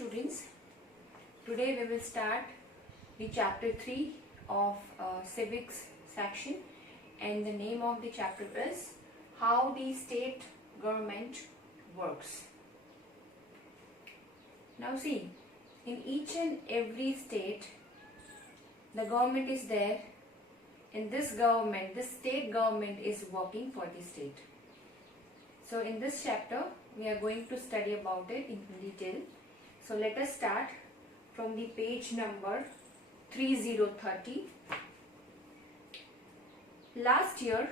students, today we will start the chapter 3 of civics section, and the name of the chapter is how the state government works. Now see, in each and every state the government is there, and this state government is working for the state. So in this chapter we are going to study about it in detail. So let us start from the page number 3030. Last year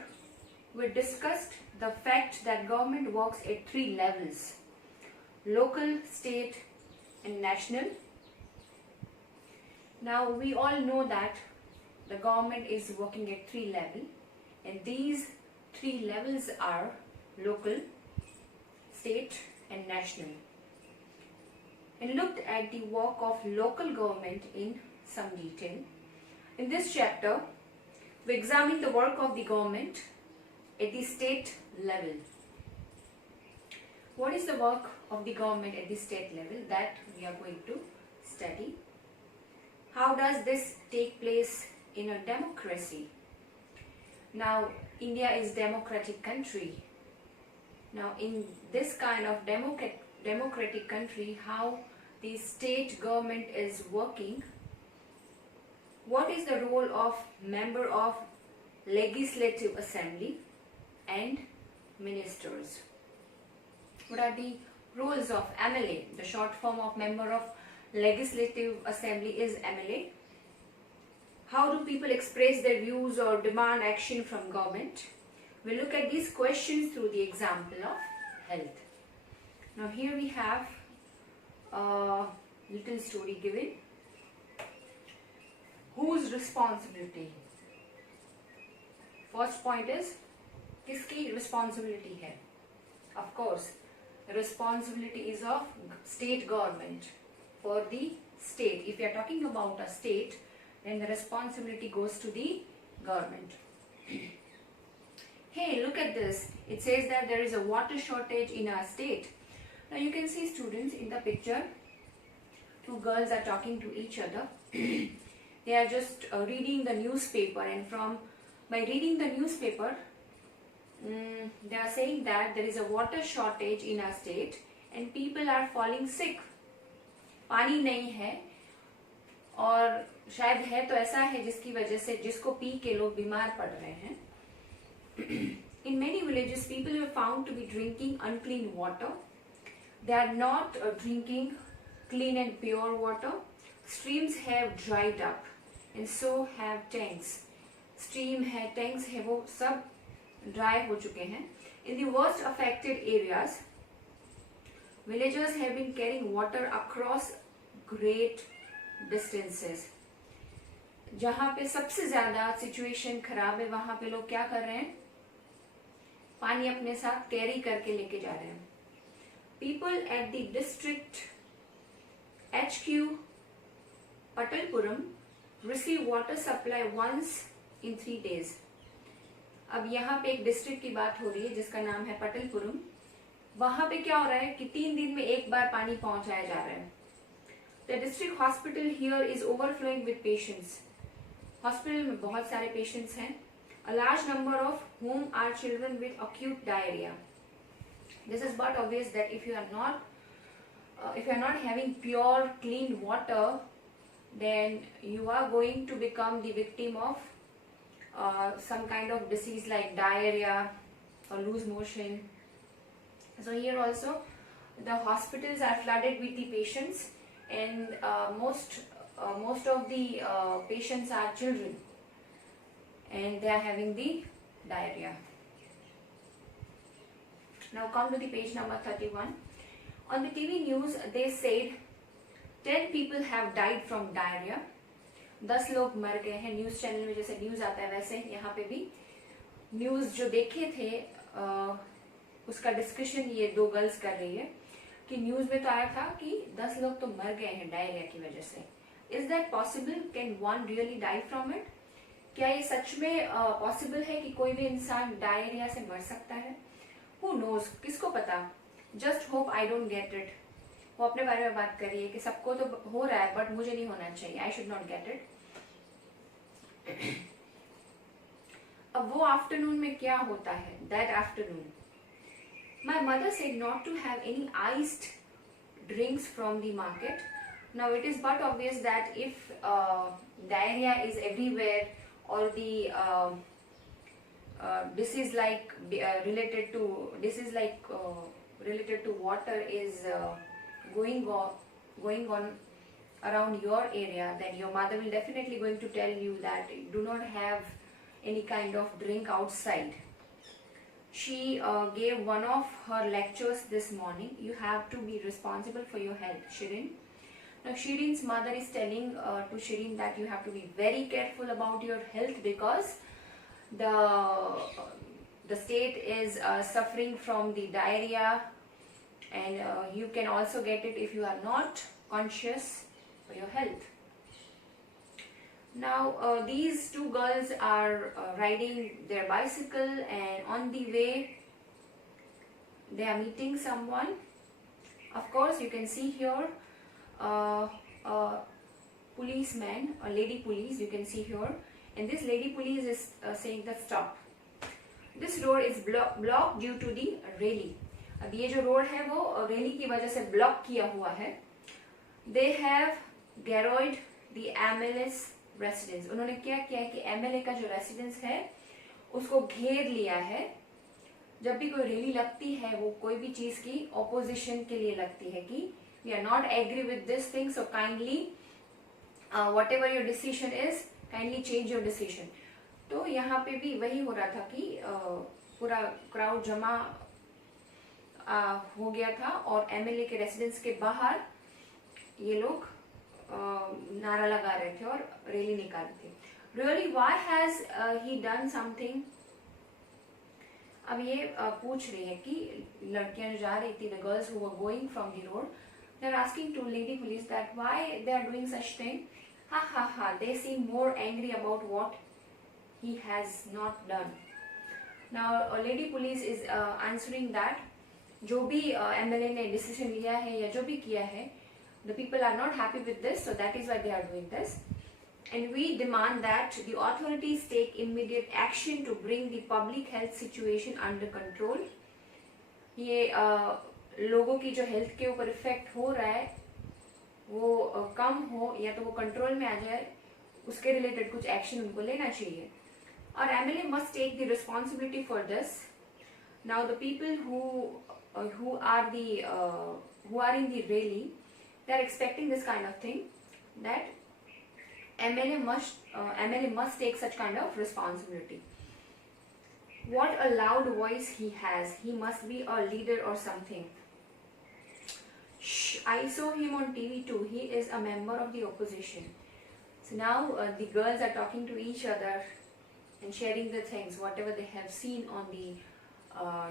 we discussed the fact that government works at 3 levels: local, state and national. Now we all know that the government is working at 3 levels, and these 3 levels are local, state and national, and looked at the work of local government in some detail. In this chapter, we examine the work of the government at the state level. What is the work of the government at the state level? That we are going to study. How does this take place in a democracy? Now, India is a democratic country. Now, in this kind of democratic country, how the state government is working? What is the role of member of legislative assembly and ministers? What are the roles of MLA? The short form of member of legislative assembly is MLA. How do people express their views or demand action from government? We look at these questions through the example of health. Now here we have a little story given. Whose responsibility? First point is, किसकी responsibility है? Of course, the responsibility is of state government for the state. If you are talking about a state, then the responsibility goes to the government. Hey, look at this. It says that there is a water shortage in our state. Now you can see, students, in the picture, 2 girls are talking to each other. They are just reading the newspaper, and by reading the newspaper, they are saying that there is a water shortage in our state and people are falling sick. पानी नहीं है, और शायद है तो ऐसा है जिसकी वजह से जिसको पी के लोग बीमार पड़ रहे हैं. In many villages, people were found to be drinking unclean water. They are not drinking clean and pure water. Streams have dried up, and so have tanks. Stream है, tanks है, वो सब dry हो चुके हैं. In the worst affected areas, villagers have been carrying water across great distances. जहाँ पे सबसे ज्यादा सिचुएशन खराब है, वहां पे लोग क्या कर रहे हैं? पानी अपने साथ कैरी करके लेके जा रहे हैं. People at the district HQ Patalpuram receive water supply once in 3 days. अब यहाँ पे एक डिस्ट्रिक्ट की बात हो रही है जिसका नाम है पटलपुरम. वहां पे क्या हो रहा है कि 3 दिन में एक बार पानी पहुंचाया जा रहा है. The district hospital here is overflowing with patients. Hospital में बहुत सारे पेशेंट्स हैं. A large number of whom are children with acute diarrhea. This is but obvious that if you are not having pure clean water, then you are going to become the victim of some kind of disease like diarrhea or loose motion. So here also the hospitals are flooded with the patients, and most of the patients are children, and they are having the diarrhea. Now come to the page number 31. On the TV news they said 10 people have died from diarrhea. 10 लोग मर गए हैं. News channel में जैसे news आता है वैसे यहाँ पे भी न्यूज जो देखे थे उसका डिस्कशन ये 2 गर्ल्स कर रही है कि न्यूज में तो आया था कि 10 लोग तो मर गए हैं डायरिया की वजह से. Is that possible? Can one really die from it? क्या ये सच में पॉसिबल है कि कोई भी इंसान डायरिया से मर सकता है? Who knows? किसको पता? Just hope I don't get it. वो अपने बारे में बात कर रही है कि सबको तो हो रहा है बट मुझे नहीं होना चाहिए, I should not get it. अब वो आफ्टरनून में क्या होता है, that afternoon my mother said not to have any iced drinks from the market. Now it is but obvious that if diarrhea is everywhere, or the disease like related to water is going on around your area, then your mother will definitely going to tell you that do not have any kind of drink outside. She gave one of her lectures this morning. You have to be responsible for your health, Shirin. Now Shirin's mother is telling to Shirin that you have to be very careful about your health, because the state is suffering from the diarrhea, and you can also get it if you are not conscious for your health. Now these two girls are riding their bicycle, and on the way they are meeting someone. Of course you can see here a policeman, a lady police, you can see here, and this lady police is saying that stop. This road is blocked due to the railing. अब ये जो road है वो rally की वजह से block किया हुआ है. They have garroted the MLA's residence. उन्होंने क्या किया है कि MLA का जो रेसिडेंस है उसको घेर लिया है. जब भी कोई रैली लगती है वो कोई भी चीज की ऑपोजिशन के लिए लगती है कि we are not agree with this thing, so kindly whatever your decision is, kindly change your decision. तो यहाँ पे भी वही हो रहा था कि पूरा क्राउड जमा हो गया था और एमएलए के रेसिडेंस के बाहर ये लोग नारा लगा रहे थे और रैली निकाल रहे थे. Really why has he done something. अब ये पूछ रही है कि लड़कियां जो जा रही थी, the girls who were going from the road, they are asking to lady police that why they are doing such thing. Ha ha ha, they seem more angry about what he has not done. Now lady police is answering that जो भी MLA ने decision लिया है या जो भी किया है, the people are not happy with this, so that is why they are doing this, and we demand that the authorities take immediate action to bring the public health situation under control. ये लोगों की जो health के ऊपर effect हो रहा है वो कम हो या तो वो कंट्रोल में आ जाए, उसके रिलेटेड कुछ एक्शन उनको लेना चाहिए. Our MLA must take the responsibility for this. Now the people who are in the rally, they are expecting this kind of thing, that MLA must take such kind of responsibility. What a loud voice he has. He must be a leader or something. Shh, I saw him on TV too. He is a member of the opposition. So now the girls are talking to each other and sharing the things, whatever they have seen on the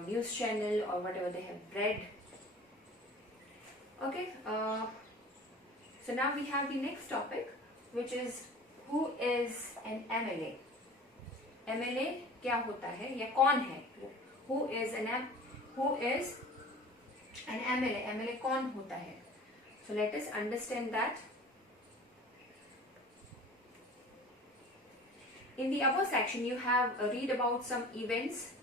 news channel or whatever they have read. Okay, so now we have the next topic, which is who is an MLA. MLA क्या होता है या कौन है? Who is an MLA? MLA कौन होता है? So let us understand that. In the upper section, you have read about some events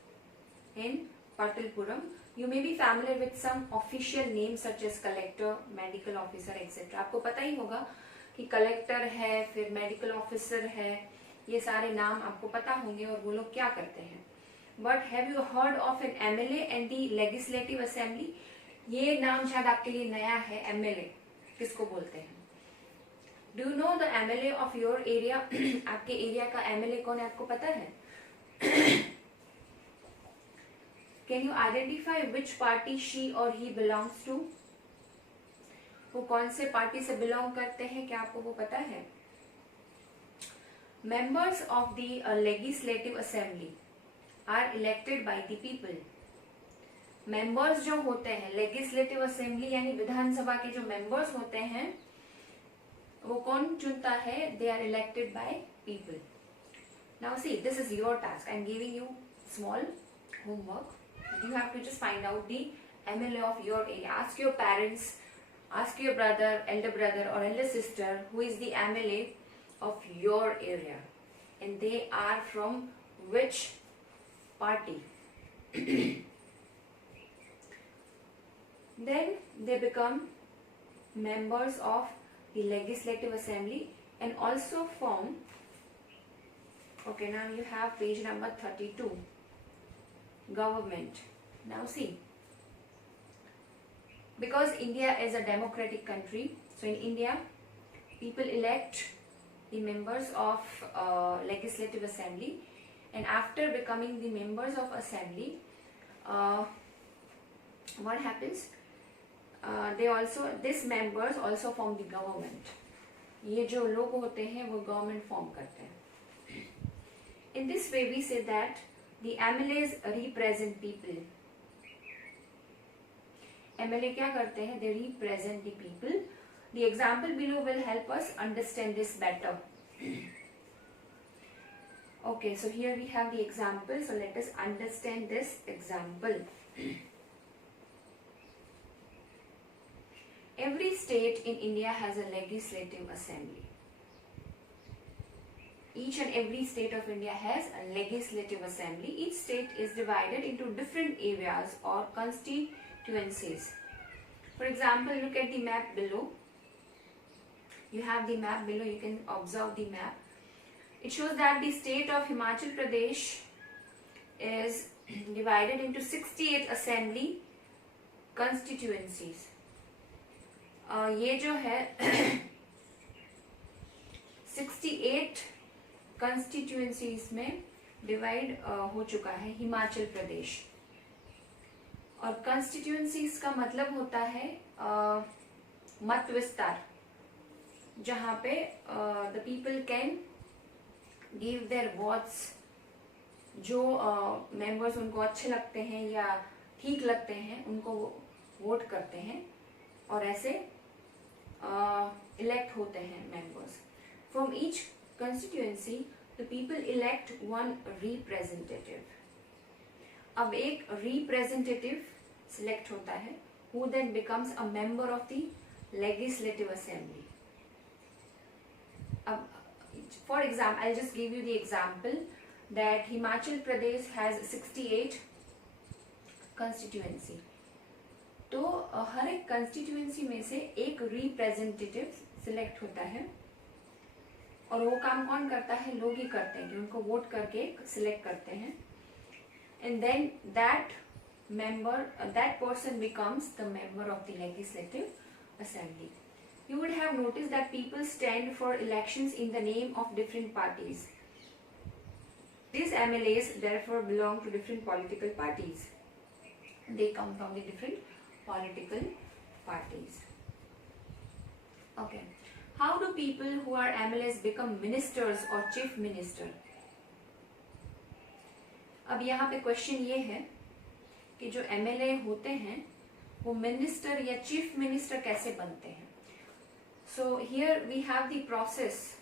in Patalpuram. You may be familiar with some official names such as collector, medical officer, etc. आपको पता ही होगा कि collector है, फिर medical officer है, ये सारे नाम आपको पता होंगे और वो लोग क्या करते हैं. But have you heard of an MLA and the Legislative Assembly? ये नाम शायद आपके लिए नया है. MLA किसको बोलते हैं? Do you know the MLA of your area? आपके एरिया का MLA कौन है, आपको पता है? Can you identify which party she or he belongs to? वो कौन से पार्टी से बिलोंग करते हैं, क्या आपको वो पता है? Members of the Legislative Assembly are elected by the people. Members जो होते हैं Legislative Assembly यानी विधानसभा के जो members होते हैं वो कौन चुनता है? They are elected by people. Now see, this is your task. I am giving you small homework. You have to just find out the MLA of your area. Ask your parents, Ask your brother, elder brother or elder sister who is the MLA of your area and they are from which party. Then they become members of the Legislative Assembly and also form. Okay, now you have page number 32, government. Now see, because India is a democratic country, so in India people elect the members of Legislative Assembly, and after becoming the members of Assembly, what happens? These members also form the government. ये जो लोग होते हैं वो government form करते हैं. In this way we say that the MLAs represent people. MLA क्या करते हैं? They represent the people. The example below will help us understand this better. Okay, so here we have the example. So let us understand this example. Every state in India has a legislative assembly. Each and every state of India has a legislative assembly. Each state is divided into different areas or constituencies. For example, look at the map below. You have the map below, you can observe the map. It shows that the state of Himachal Pradesh is divided into 68 assembly constituencies. ये जो है 68 constituencies में divide हो चुका है हिमाचल प्रदेश. और constituencies का मतलब होता है मत विस्तार, जहाँ पे the people can give their votes. जो members उनको अच्छे लगते हैं या ठीक लगते हैं उनको वोट करते हैं और ऐसे elect होते हैं members. From each constituency, the people elect one representative. अब एक representative select होता है, who then becomes a member of the legislative assembly. अब, for example, I'll just give you the example that Himachal Pradesh has 68 constituency. तो हर एक constituency में से एक रिप्रेजेंटेटिव सिलेक्ट होता है और वो काम कौन करता है? लोग ही करते हैं कि उनको वोट करके सिलेक्ट करते हैं. And then that person becomes the member of the legislative assembly. You would have noticed that people stand for elections in the name of different parties. These MLAs therefore belong to different political parties. They come from the different political parties. Okay. How do people who are MLAs become ministers or chief minister? अब यहाँ पे question ये है कि जो MLA होते हैं वो मिनिस्टर या चीफ मिनिस्टर कैसे बनते हैं. So here we have the process,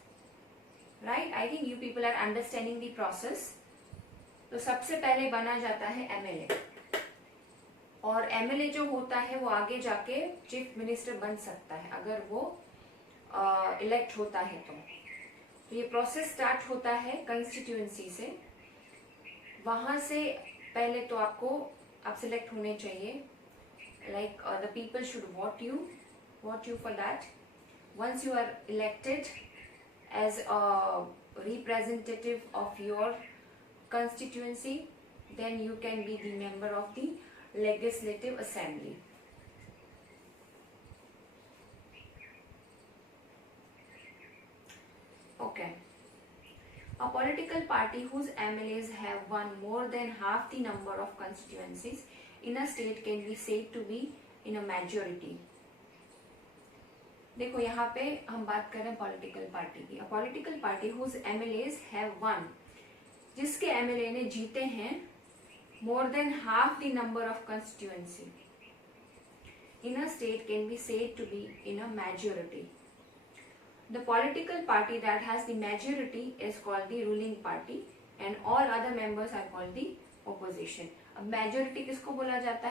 right? I think you people are understanding the process. तो सबसे पहले बना जाता है MLA और MLA जो होता है वो आगे जाके चीफ मिनिस्टर बन सकता है अगर वो इलेक्ट होता है. तो ये प्रोसेस स्टार्ट होता है कंस्टिट्यूएंसी से. वहां से पहले तो आप सिलेक्ट होने चाहिए. Like the people should vote you for that. Once you are elected as a representative of your constituency, then you can be the member of the legislative assembly. Okay. A political party whose MLAs have won more than half the number of constituencies in a state can be said to be in a majority. देखो यहाँ पे हम बात कर रहे हैं political party की. A political party whose MLAs have one, जिसके MLA ने जीते हैं more than half the number of constituency in a state can be said to be in a majority. The political party that has the majority is called the ruling party and all other members are called the opposition. अब majority किसको बोला जाता है?